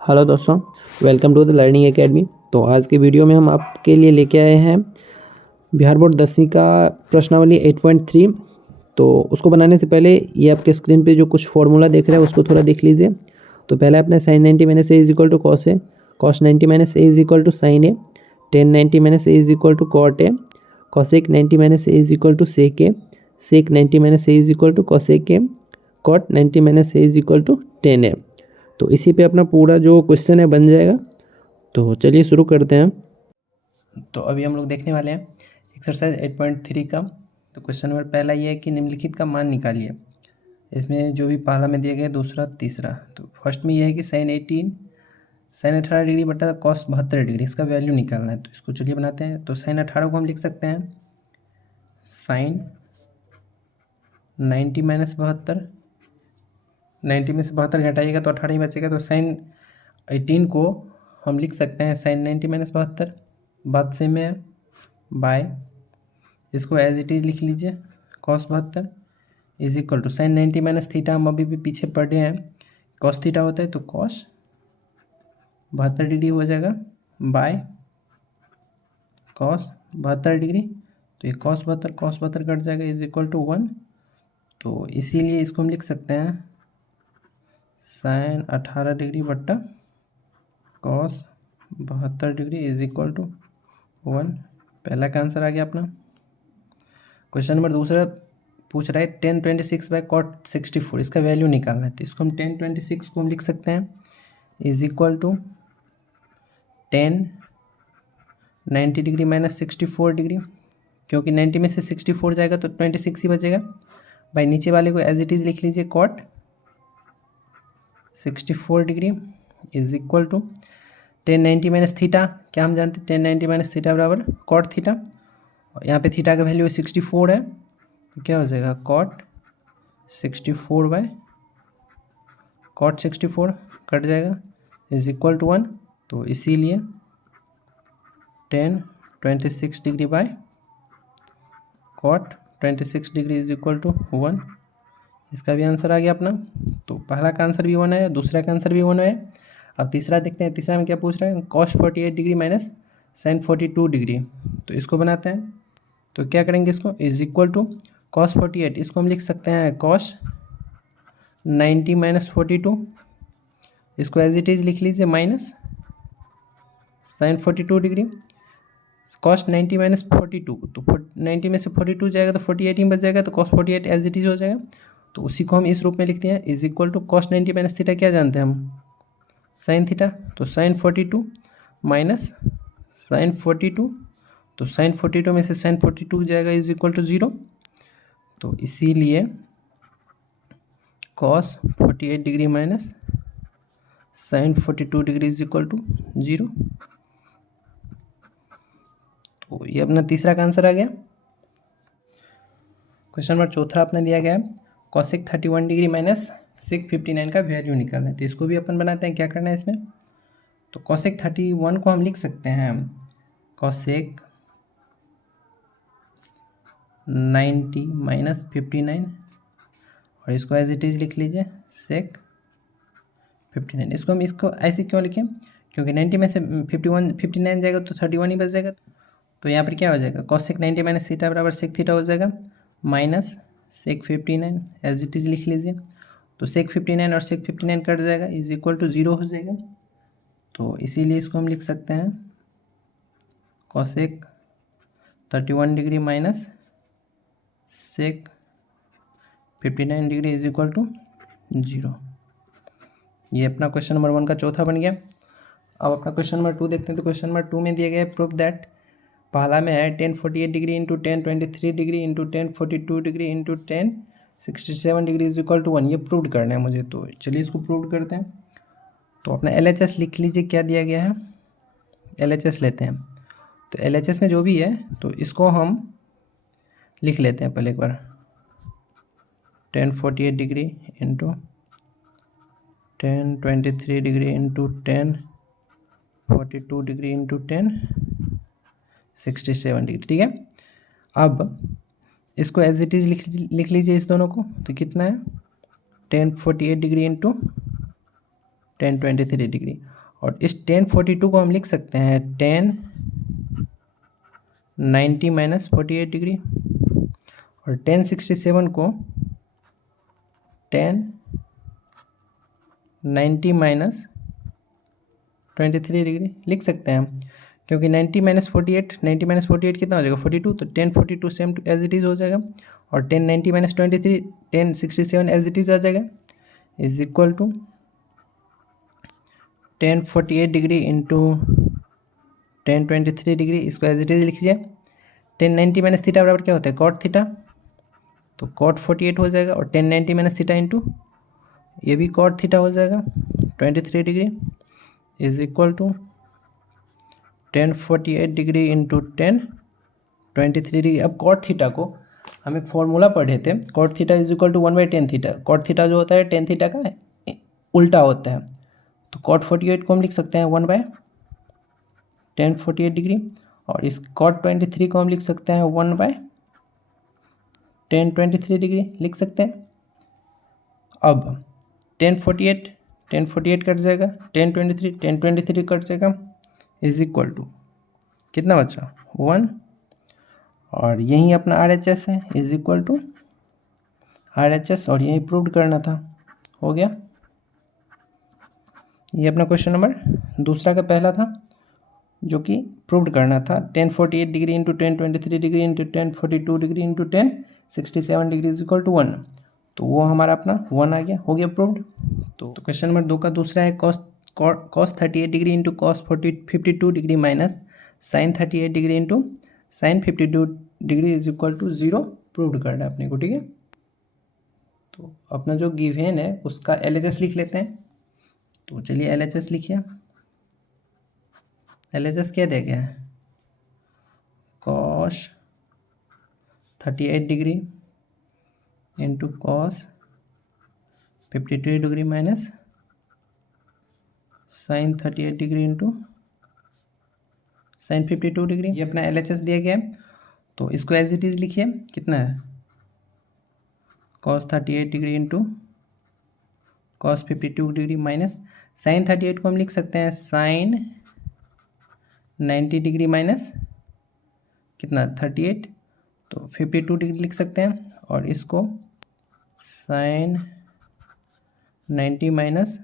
Hello दोस्तों, welcome to the learning academy. तो आज के वीडियो में हम आपके लिए लेके आए हैं बिहार बोर्ड 10वीं का प्रश्नावली 8.3। तो उसको बनाने से पहले ये आपके स्क्रीन पे जो कुछ फॉर्मूला देख रहे हैं उसको थोड़ा देख लीजिए। तो पहले अपने sine 90 minus A is equal to cos A, cos 90 minus A is equal to sine A, tan 90 minus A is equal to cot A, cosec 90 minus A is equal to sec A, sec 90 minus A is equal to cosec A, cot 90 minus A is equal to tan A. तो इसी पे अपना पूरा जो question है बन जाएगा। तो चलिए शुरू करते हैं। तो अभी हम लोग देखने वाले हैं एक्सरसाइज 8.3 का। तो क्वेश्चन नंबर पहला ये है कि निम्नलिखित का मान निकालिए। इसमें जो भी पहला में दिया गया दूसरा तीसरा। तो फर्स्ट में ये है कि साइन 18 डिग्री बटा कॉस 72 डिग्री, इसका वैल्यू निकालना है। तो इसको चलिए बनाते हैं। तो साइन 18 को हम लिख सकते हैं साइन 90 माइनस 72, 90 में से 72 घटाइएगा तो 18 ही बचेगा। तो साइन 18 को हम लिख सकते हैं साइन 90 माइनस 72, बात से में बाय, इसको एज इट इज लिख लीजिए cos 72 is equal to sine 90 minus theta, हम अभी भी पीछे पढ़े हैं कॉस थीटा होता है तो कॉस 72 डिग्री हो जाएगा बाय कॉस 72 डिग्री। तो ये कॉस 72 कट जाएगा इज इक्वल टू 1। तो इसीलिए इसको हम लिख सकते हैं साइन 18 डिग्री बट्टा cos 72 degree is equal to 1। पहला का आंसर आ गया अपना। क्वेश्चन नंबर दूसरा पूछ रहा है टेन 26 बाय कॉट 64, इसका वैल्यू निकालना है। तो इसको हम टेन 26 को हम लिख सकते हैं is equal to tan 90 degree minus 64 degree, क्योंकि 90 में से 64 जाएगा तो 26 ही बचेगा। भाई नीचे वाले को एज इट इज लिख लीजिए cot 64 degree is equal to 1090 minus theta, क्या हम जानते हैं 1090 माइनस थीटा बराबर कॉट थीटा, और यहाँ पे थीटा का वैल्यू 64 है तो क्या हो जाएगा कॉट 64 बाय कॉट 64 कट जाएगा इज इक्वल टू 1। तो इसीलिए 1026 degree by cot 26 degree is equal to 1, इसका भी आंसर आ गया अपना। तो पहला का आंसर भी 1 है, दूसरा का आंसर भी 1 है। अब तीसरा देखते हैं, तीसरा में क्या पूछ रहा है cos 48 degree minus sine 42 degree. तो इसको बनाते हैं। तो क्या करेंगे इसको इज इक्वल टू कॉस 48, इसको हम लिख सकते हैं कॉस 90 माइनस 42, इसको एज इट इज लिख लीजिए minus sine 42 degree cos 90 minus 42। तो 90 में से 42 जाएगा तो 48 ही बच जाएगा, तो कॉस 48 एज इट इज हो जाएगा। तो उसी को हम इस रूप में लिखते हैं is equal to cos 90 minus theta, क्या जानते हैं हम साइन थीटा, तो साइन 42 माइनस साइन 42, तो साइन 42 में से साइन 42 जाएगा इज इक्वल टू 0। तो इसीलिए cos 48 degree minus sine 42 degree is equal to 0। तो ये अपना तीसरा का आंसर आ गया। क्वेश्चन नंबर चौथा अपना दिया गया है कॉसेक 31 डिग्री माइनस सेक 59 का वैल्यू निकालना है। तो इसको भी अपन बनाते हैं, क्या करना है इसमें। तो कॉसेक 31 को हम लिख सकते हैं कॉसेक 90 माइनस 59, और इसको एज इट इज लिख लीजिए सेक 59। इसको हम इसको ऐसे क्यों लिखें, क्योंकि 90 में से 59 जाएगा तो 31 ही बच जाएगा। तो यहाँ पर क्या हो जाएगा कॉसेक 90 माइनस थीटा बराबर सेक थीटा हो जाएगा minus sec 59 as it is लिख लीजिए। तो सेक 59 और सेक 59 कट जाएगा इज इक्वल टू 0 हो जाएगा। तो इसीलिए इसको हम लिख सकते हैं cosec 31 degree minus sec 59 degree is equal to 0। ये अपना क्वेश्चन नंबर 1 का चौथा बन गया। अब अपना क्वेश्चन नंबर 2 देखते हैं। तो क्वेश्चन नंबर 2 में दिया गया है प्रूफ दैट, पहला में है 1048 degree into 1023 degree into 1042 degree into 1067 degree is equal to 1। ये प्रूव करना है मुझे। तो चलिए इसको प्रूव करते हैं। तो अपना LHS लिख लीजिए, क्या दिया गया है LHS लेते हैं। तो LHS में जो भी है तो इसको हम लिख लेते हैं पहले एक बार 1048 degree into 1023 degree into 1042 degree into 1067 degree, ठीक है। अब इसको एज इट इज लिख लीजिए इस दोनों को। तो कितना है 1048 डिग्री इंटू 1023 डिग्री, और इस टेन 42 को हम लिख सकते हैं टेन 90 माइनस 48 डिग्री, और टेन 67 को टेन 90 माइनस 23 डिग्री लिख सकते हैं, क्योंकि 90 माइनस 48 कितना हो जाएगा 42, तो tan 42 same as it is हो जाएगा, और tan 90 minus 23 tan 67 as it is आ जाएगा, is equal to tan 48 degree into tan 23 degree, इसको एज इट इज लिखिए। टेन 90 माइनस थीटा बराबर क्या होता है कॉट थीटा, तो कॉट 48 हो जाएगा, और टेन 90 माइनस थीटा इंटू ये भी कॉट थीटा हो जाएगा 23 degree, is equal to tan 48 degree into tan 23 degree. अब कॉट थीटा को हम एक फॉर्मूला पढ़े थे, cot theta is equal to 1/10 theta. Cot theta जो होता है टेन थीटा का उल्टा होता है, तो कॉट 48 को हम लिख सकते हैं 1/10 48 डिग्री, और इस कॉट 23 को हम लिख सकते हैं 1/10 23 डिग्री लिख सकते हैं। अब 10 48 कट जाएगा, 10 23 कट जाएगा, इज इक्वल टू कितना बचा 1, और यही अपना RHS है, इज इक्वल टू RHS, और यही प्रूव करना था, हो गया। ये अपना क्वेश्चन नंबर दूसरा का पहला था, जो कि प्रूव करना था 10 48 degree into 10 23 degree into 10 42 degree into 10 67 degree is equal to 1, तो वो हमारा अपना 1 आ गया, हो गया प्रूव्ड। तो क्वेश्चन नंबर 2 का दूसरा है cos 38 degree into cos 52 degree minus sin 38 degree into sin 52 degree is equal to 0 proved करना है अपने को, ठीक है। तो अपना जो गिवन है उसका LHS लिख लेते हैं, तो चलिए LHS लिखिए। LHS क्या दिया गया है cos 38 degree into cos 52 degree minus sin 38 degree into sin 52 degree, ये अपना LHS दिया गया है। तो इसको एज इट इज लिखिए, कितना है cos 38 degree into cos 52 degree minus sin 38 को हम लिख सकते हैं sin 90 डिग्री माइनस कितना 38, तो 52 डिग्री लिख सकते हैं, और इसको sin 90 माइनस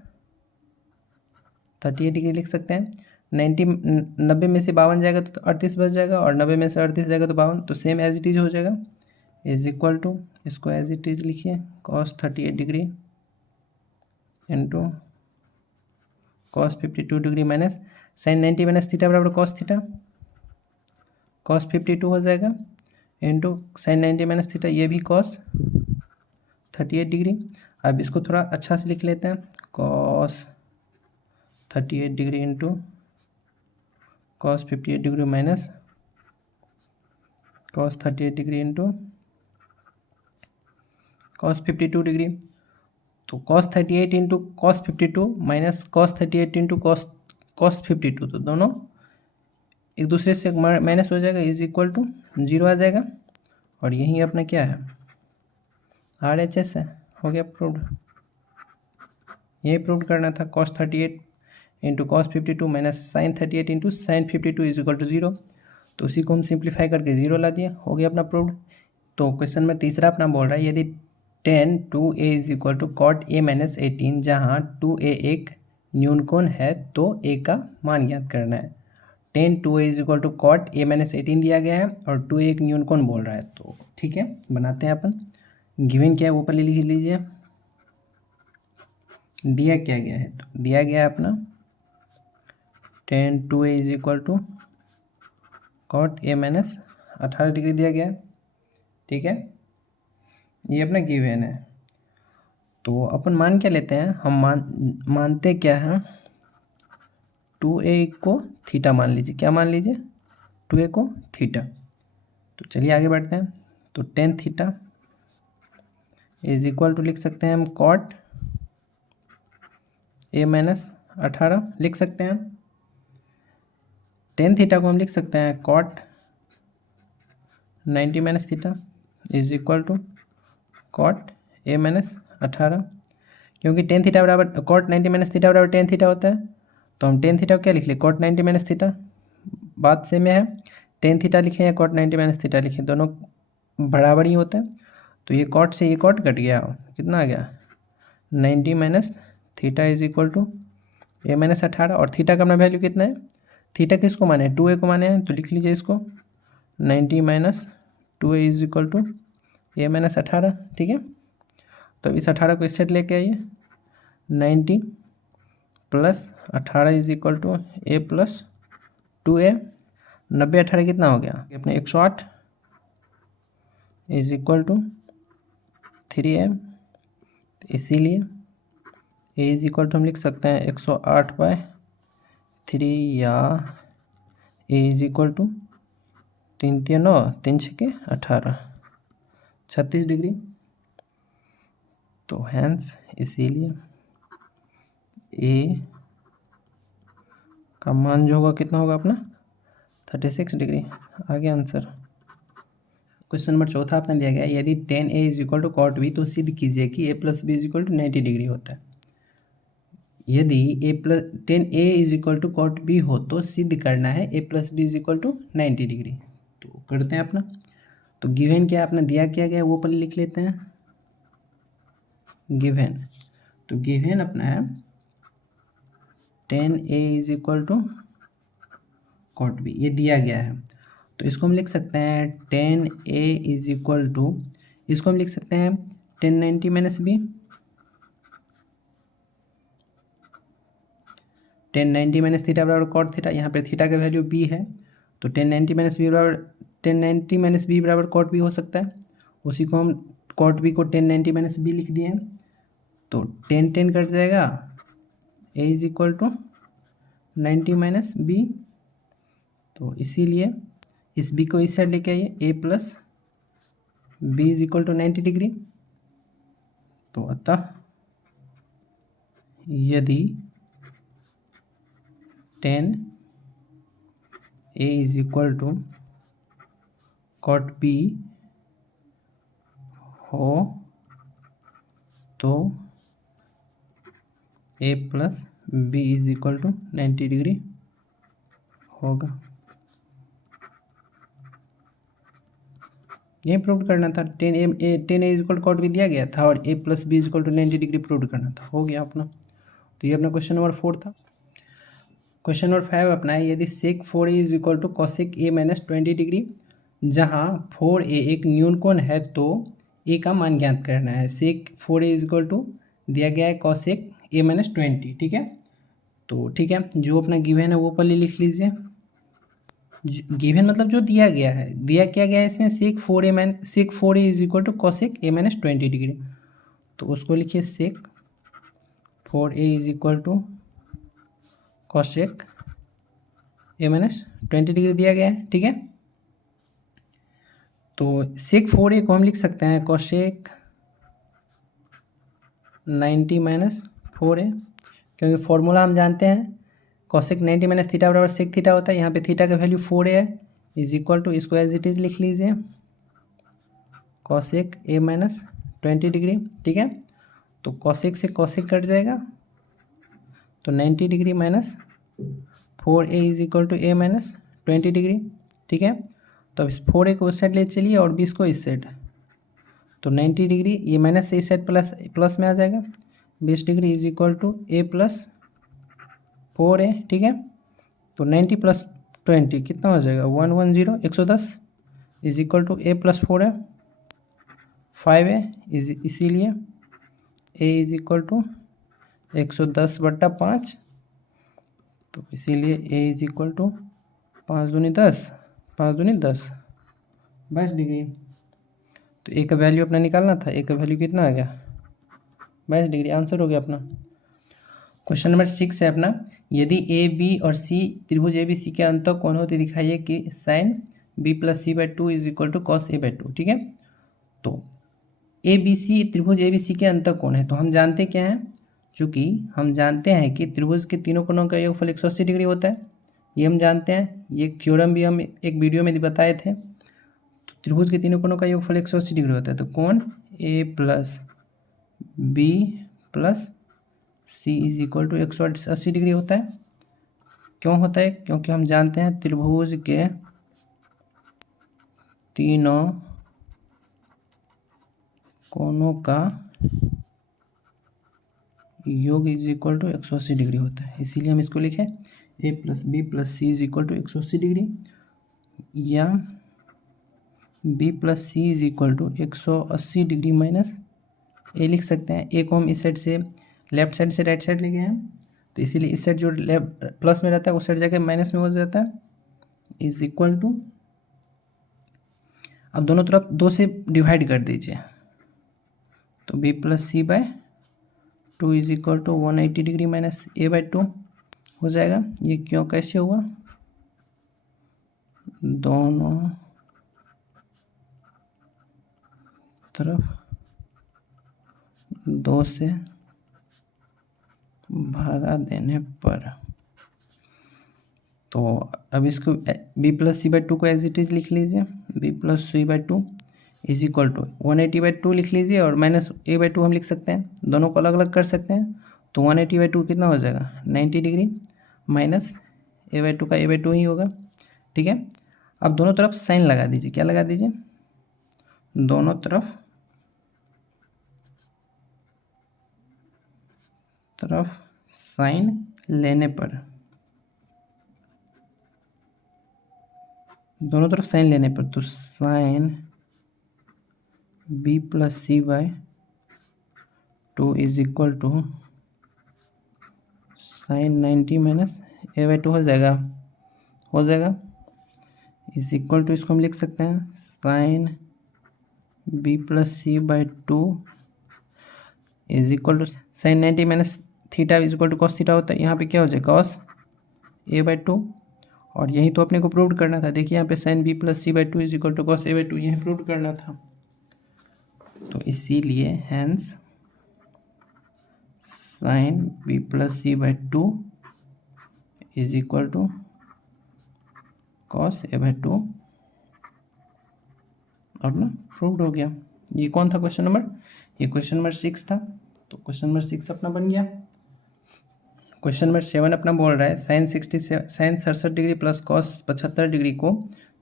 38 डिग्री लिख सकते हैं। 90 में से 52 जाएगा तो 38 बच जाएगा, और 90 में से 38 जाएगा तो 52, तो सेम एज इट इज हो जाएगा, इज इक्वल टू इसको एज इट इज लिखिए cos 38 degree into cos 52 degree minus sin 90 minus theta बराबर cos थीटा, cos 52 हो जाएगा इंटू sin 90 माइनस थीटा, ये भी cos 38 डिग्री। अब इसको थोड़ा अच्छा से लिख लेते हैं, cos 38 degree into cos 58 degree minus cos 38 degree into cos 52 degree, तो cos 38 into cos 52 minus cos 38 into cos 52, तो दोनों एक दूसरे से माइनस हो जाएगा, इज इक्वल टू 0 आ जाएगा, और यही अपना क्या है RHS है, हो गया प्रूव्ड। यही प्रूव करना था cos 38 into cos 52 minus sin 38 into sin 52 is equal to 0, तो उसी को हम सिंप्लीफाई करके 0 ला दिया, हो गया अपना प्रूव्ड। तो क्वेश्चन में तीसरा अपना बोल रहा है यदि tan 2a is equal to cot a minus 18, जहाँ 2a एक न्यूनकोण है तो a का मान ज्ञात करना है। tan 2a is equal to cot a minus 18 दिया गया है, और 2a एक न्यूनकोण बोल रहा है, तो ठीक है बनाते हैं अपन। गिवन क्या है ऊपर ले लीजिए, दिया क्या गया है, तो दिया गया है अपना tan 2a is equal to cot a minus 18 degree दिया गया है, ठीक है, ये अपना गिवन है। तो अपन मान क्या लेते हैं, हम मानते क्या है 2a को थीटा मान लीजिए, क्या मान लीजिए 2a को थीटा। तो चलिए आगे बढ़ते हैं, तो tan theta is equal to लिख सकते हैं हम cot a माइनस 18 लिख सकते हैं। tan थीटा को हम लिख सकते हैं cot 90 minus theta is equal to cot a minus 18, क्योंकि tan थीटा बराबर cot 90 माइनस थीटा बराबर tan थीटा होता है, तो हम टेन थीटा को क्या लिख लें, कॉट 90 माइनस थीटा, बात सेम है। टेन थीटा लिखें या कॉट 90 माइनस थीटा लिखें, दोनों बराबर ही होता है। तो ये कॉट से ये कॉट कट गया, कितना आ गया 90 minus theta is equal to a minus 18। और थीटा का अपना वैल्यू कितना है, थीटा किसको माने, 2a को माने हैं, तो लिख लीजिए इसको 90 minus 2a is equal to a minus 18। ठीक है, तो इस 18 को इस साइड लेके आइए, 90 plus 18 is equal to a plus 2a। 90 18 कितना हो गया अपने 108 इज इक्वल टू 3a। इसीलिए ए इज इक्वल टू हम लिख सकते हैं 108/3, या ए इज इक्वल टू 3 3 9 3 6 18 36 डिग्री। तो हैंस इसीलिए ए का मान जो होगा कितना होगा अपना 36 डिग्री। आगे आंसर क्वेश्चन नंबर चौथा आपने दिया गया, यदि tan a is equal to cot B तो सिद्ध कीजिए कि a plus B is equal to 90 degree होता है। यदि tan a is equal to cot B हो तो सिद्ध करना है a plus B is equal to 90 degree. तो करते हैं अपना, तो गिवन क्या अपना दिया क्या गया वो पहले लिख लेते हैं, गिवन। तो गिवन अपना है tan a is equal to cot B, ये दिया गया है। तो इसको हम लिख सकते हैं tan a is equal to, इसको हम लिख सकते हैं tan 90 minus B, tan 90 minus theta बराबर कॉट थीटा। यहाँ पे थीटा का वैल्यू b है, तो tan 90 माइनस बी बराबर tan 90 माइनस बी बराबर कॉट बी हो सकता है। उसी को हम कॉट बी को tan 90 माइनस बी लिख दिए हैं, तो tan tan कट जाएगा, a is equal to 90 minus B. तो इसीलिए इस b को इस साइड लेके आइए, a plus B is equal to 90 degree. तो अतः यदि tan a is equal to cot b हो तो a plus B is equal to 90 degree होगा। ये प्रूव करना था, tan a is equal to cot B दिया गया था और a plus B is equal to 90 degree prove करना था, हो गया अपना। तो ये अपना क्वेश्चन नंबर 4 था। क्वेश्चन नंबर 5 अपना है, यदि sec 4a is equal to cosec a minus 20 degree, जहाँ 4a एक न्यून कोण है तो a का मान ज्ञात करना है। sec 4a is equal to दिया गया है cosec a माइनस 20। ठीक है, तो ठीक है, जो अपना गिवन है वो पहले लिख लीजिए। गिवन मतलब जो दिया गया है, दिया क्या गया है इसमें sec 4a is equal to cosec a minus 20 degree. तो उसको लिखिए sec 4a is equal to cosec a minus 20 degree दिया गया है। ठीक है, तो sec 4a को हम लिख सकते हैं cosec 90 माइनस 4a, क्योंकि फॉर्मूला हम जानते हैं cosec 90 माइनस थीटा बराबर sec थीटा होता है। यहाँ पे थीटा का वैल्यू 4a है, इज इक्वल टू, इसको एज इट इज लिख लीजिए cosec a माइनस 20 डिग्री। ठीक है, तो cosec से cosec कट जाएगा, तो 90 degree minus 4a is equal to a minus 20 degree. ठीक है, तो अब इस 4a को उस साइड ले चलिए और 20 को इस साइड, तो 90 डिग्री, ये माइनस से इस साइड प्लस में आ जाएगा, 20 degree is equal to a plus 4a। ठीक है, तो 90 प्लस 20 कितना हो जाएगा 110 110 is equal to a plus 4a 5a, इसीलिए a इज इक्वल टू 110/5। तो इसीलिए a इज इक्वल टू 5 दूनी 10 5 दूनी 10 22 डिग्री। तो a का वैल्यू अपना निकालना था, a का वैल्यू कितना आ गया 22 डिग्री, आंसर हो गया अपना। क्वेश्चन नंबर 6 है अपना, यदि ए बी और सी त्रिभुज ए बी सी के अंत कोण होते दिखाइए कि sine B plus C by 2 is equal to cos A by 2। ठीक है, तो ए बी सी त्रिभुज ए बी सी के अंत कोण है, तो हम जानते क्या हैं, चूँकि हम जानते हैं कि त्रिभुज के तीनों कोणों का योगफल 180 डिग्री होता है, ये हम जानते हैं, ये थ्योरम भी हम एक वीडियो में बताए थे। तो त्रिभुज के तीनों कोणों का योगफल 180 डिग्री होता है, तो कोण A plus B plus C is equal to 180 degree होता है। क्यों होता है? क्योंकि हम जानते हैं त्रिभुज के तीनों कोनों का योग इज इक्वल टू 180 डिग्री होता है, इसीलिए हम इसको लिखें a plus B plus C is equal to 180 degree, या b plus C is equal to 180 degree minus A लिख सकते हैं। ए को हम इस साइड से लेफ्ट साइड से राइट साइड ले गए हैं, तो इसीलिए इस साइड जो लेफ्ट प्लस में रहता है उस साइड जाके माइनस में हो जाता है, इज इक्वल टू, अब दोनों तरफ 2 से डिवाइड कर दीजिए, तो b plus C by 2 is equal to 180 degree minus A by 2 हो जाएगा। ये क्यों कैसे हुआ? दोनों तरफ 2 से भागा देने पर, तो अब इसको b प्लस सी बाई 2 को एज इट इज लिख लीजिए, b plus C by 2 is equal to 180 by 2 लिख लीजिए, और माइनस a बाई 2 हम लिख सकते हैं, दोनों को अलग अलग कर सकते हैं, तो 180 बाई 2 कितना हो जाएगा 90 डिग्री माइनस a बाई 2 का a बाई 2 ही होगा। ठीक है, अब दोनों तरफ साइन लगा दीजिए, क्या लगा दीजिए? दोनों तरफ साइन लेने पर, दोनों तरफ साइन लेने पर, तो sine b plus C by 2 is equal to sine 90 minus a by 2 हो जाएगा, इज इक्वल टू, इसको हम लिख सकते हैं sine b plus C by 2 is equal to sine 90 minus theta is equal to cos theta होता है, यहाँ पे क्या हो जाएगा कॉस a बाई 2, और यही तो अपने को प्रूव करना था। देखिए यहाँ पे sine b plus C by 2 is equal to cos a by 2, यही प्रूव करना था, तो इसीलिए hence sine b plus C by 2 is equal to cos a by 2 अपना प्रूव्ड हो गया। ये कौन था क्वेश्चन नंबर? ये क्वेश्चन नंबर 6 था, तो क्वेश्चन नंबर 6 अपना बन गया। क्वेश्चन नंबर 7 अपना बोल रहा है sine 67 degree plus cos 75 degree को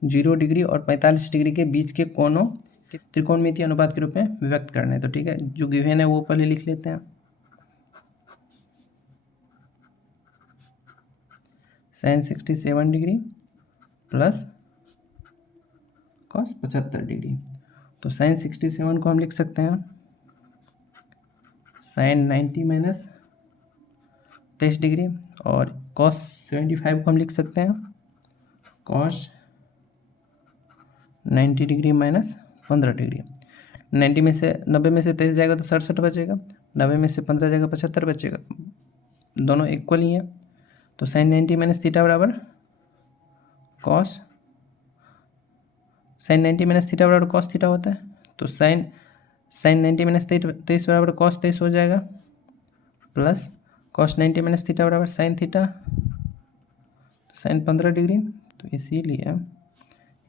0 डिग्री और 45 डिग्री के बीच के कोणों के त्रिकोणमितीय अनुपात के रूप में व्यक्त करना है। तो ठीक है, जो गिवन है वो पहले लिख लेते हैं, sine 67 degree plus cos 75 degree, तो साइन 67 को हम लिख सकते हैं साइन 90 माइनस 23 डिग्री, और कॉस 75 को हम लिख सकते हैं कॉस 90 डिग्री माइनस 15 डिग्री। 90 में से 90 में से 23 जाएगा तो 67 बचेगा, 90 में से 15 जाएगा 75 बचेगा, दोनों इक्वल ही है, तो साइन 90 माइनस थीटा बराबर कॉस, साइन 90 माइनस थीटा बराबर कॉस थीटा होता है, तो साइन 90 माइनस 23 बराबर कॉस 23 हो जाएगा, प्लस कॉस 90 माइनस थीटा बराबर साइन थीटा, साइन 15 डिग्री, तो इसीलिए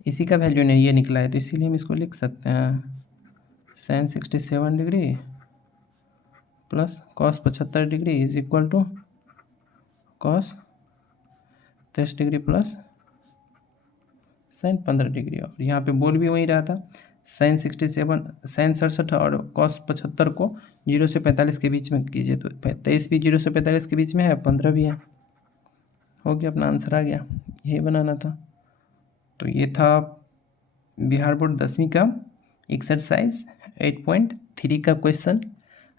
इसी का वैल्यू ने ये निकला है, तो इसीलिए हम इसको लिख सकते हैं sine 67 degree plus cos 75 degree is equal to cos 23 degree plus sine 15 degree, और यहाँ पे बोल भी वही रहा था साइन 67 और कॉस 75 को 0 से 45 के बीच में कीजिए, तो 23 भी 0 से 45 के बीच में है, 15 भी है, हो गया, अपना आंसर आ गया, यही बनाना था। तो ये था बिहार बोर्ड 10वीं का एक्सरसाइज 8.3 का क्वेश्चन।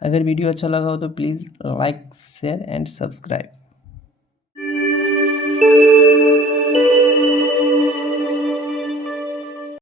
अगर वीडियो अच्छा लगा हो तो please like share and subscribe.